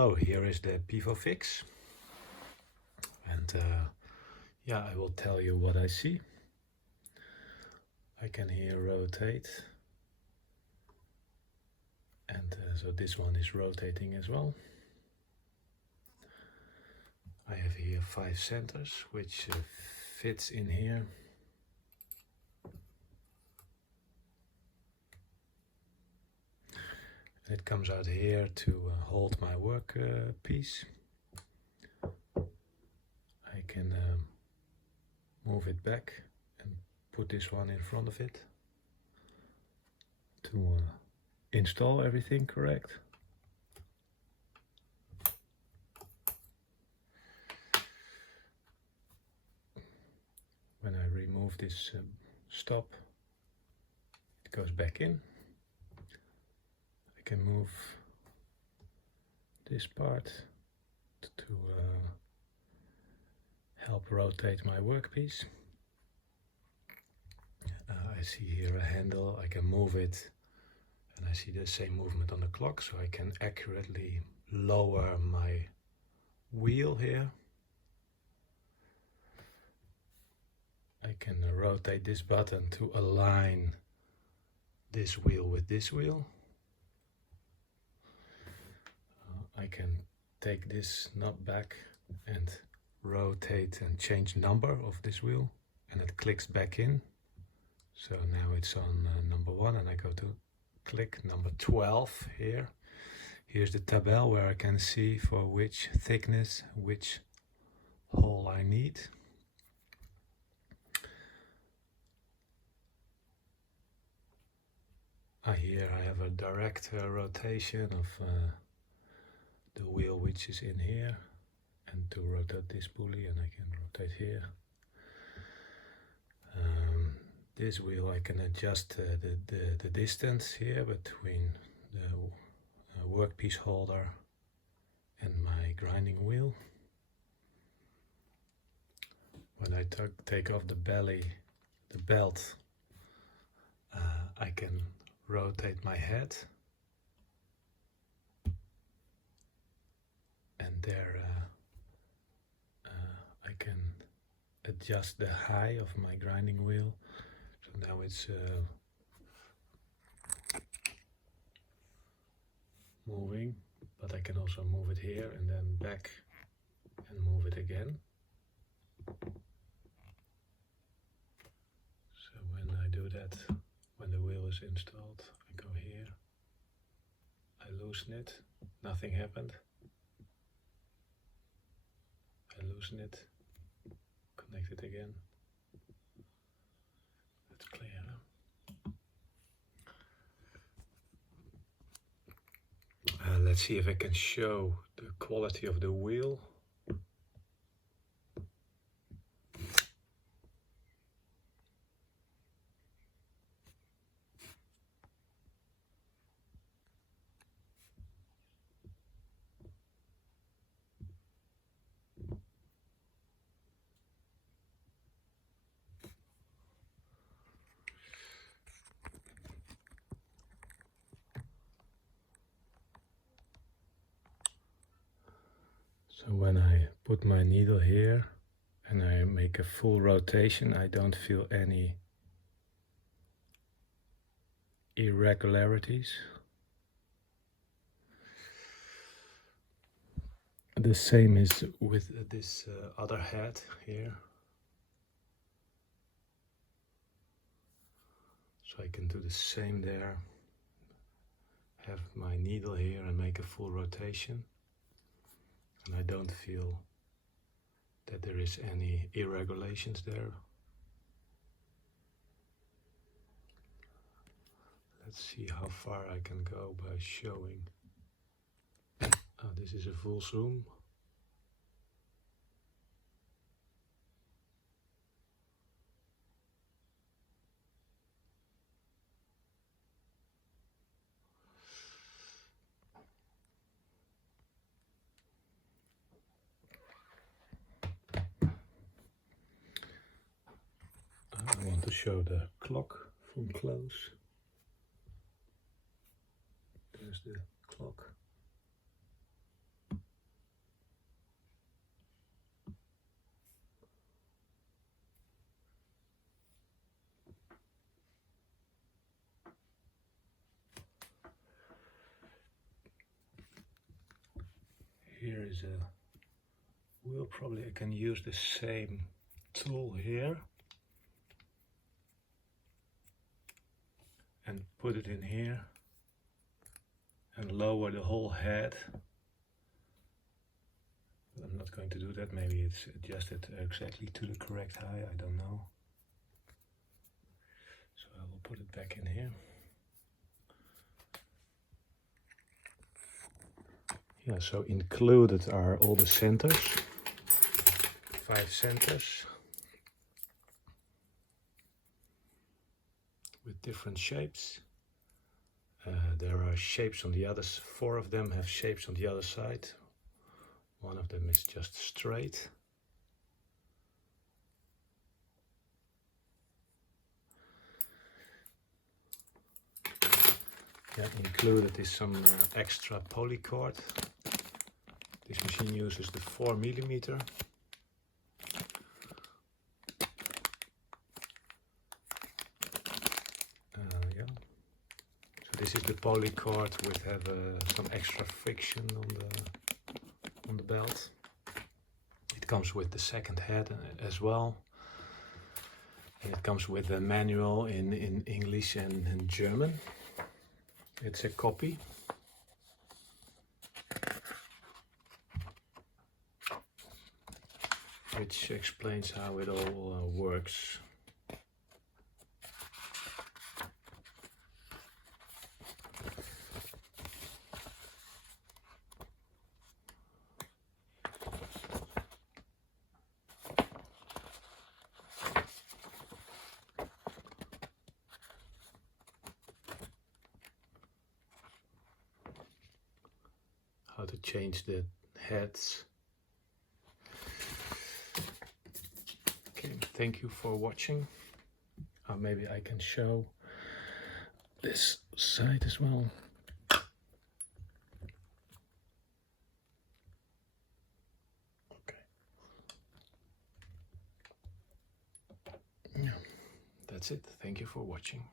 Hello, here is the Pivofix, and yeah, I will tell you what I see. I can here rotate, and so this one is rotating as well. I have here 5 centers, which fits in here. It comes out here to hold my work piece. I can move it back and put this one in front of it to install everything correct. When I remove this stop, it goes back in. I can move this part to help rotate my workpiece. I see here a handle, I can move it, and I see the same movement on the clock, so I can accurately lower my wheel here. I can rotate this button to align this wheel with this wheel. I can take this knob back and rotate and change number of this wheel, and it clicks back in. So now it's on number 1, and I go to click number 12 here. Here's the tabel where I can see for which thickness, which hole I need. Here I have a direct rotation of the wheel which is in here, and to rotate this pulley, and I can rotate here. This wheel I can adjust the distance here between the workpiece holder and my grinding wheel. When I take off the belt, I can rotate my head, and there I can adjust the height of my grinding wheel. So now it's moving, but I can also move it here and then back and move it again. So when I do that, when the wheel is installed, I go here, I loosen it, nothing happened. I loosen it, connect it again. That's clear. Let's see if I can show the quality of the wheel. So when I put my needle here and I make a full rotation, I don't feel any irregularities. The same is with this other head here. So I can do the same there, have my needle here and make a full rotation. And I don't feel that there is any irregulations there. Let's see how far I can go by showing. This is a full zoom. I want to show the clock from close. There's the clock. is a wheel. Probably I can use the same tool here and put it in here and lower the whole head. But I'm not going to do that. Maybe it's adjusted exactly to the correct height, I don't know. So I will put it back in here. Yeah, so included are all the centers, 5 centers with different shapes. There are shapes on the others, 4 of them have shapes on the other side. One of them is just straight. Yeah, included is some extra polycord. This machine uses the 4mm. Yeah. So this is the polycord with have some extra friction on the belt. It comes with the second head as well. And it comes with a manual in English and in German. It's a copy. Which explains how it all works. How to change the heads. Okay, thank you for watching. Maybe I can show this side as well. Okay. Yeah, that's it. Thank you for watching.